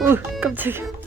오 깜짝이야.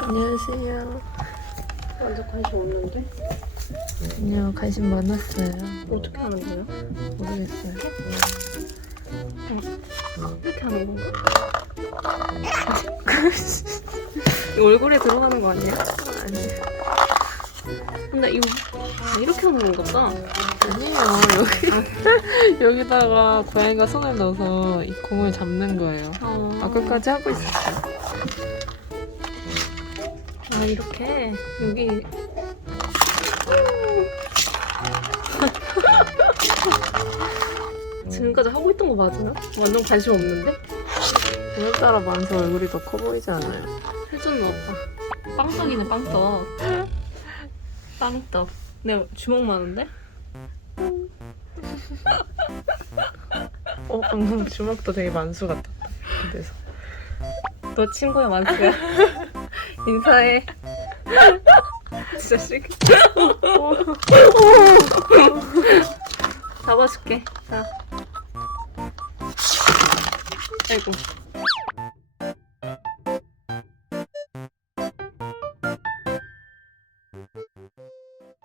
안녕하세요. 완전 관심 없는데? 아니요 관심 많았어요. 어떻게 하는 거야? 모르겠어요. 이렇게 하는 건가? 이거 얼굴에 들어가는 거 아니야? 아니 근데 이거 아, 이렇게 하는 건가 보다. 아니에요 여기 여기다가 고양이가 손을 넣어서 이 공을 잡는 거예요. 아, 아 끝까지 하고 있었어요. 아 이렇게 여기 지금까지 하고 있던 거 맞아요? 완전 관심 없는데? 오늘따라 만수 얼굴이 더 커 보이지 않아요? 혈전은 없다. 빵떡이네 빵떡. 빵떡. 내 주먹 많은데? 어 방금 주먹도 되게 만수 같았다. 그래서 너 친구야 만수야. 인사해. 진짜 싫게. 잡아줄게. 자. 아이고.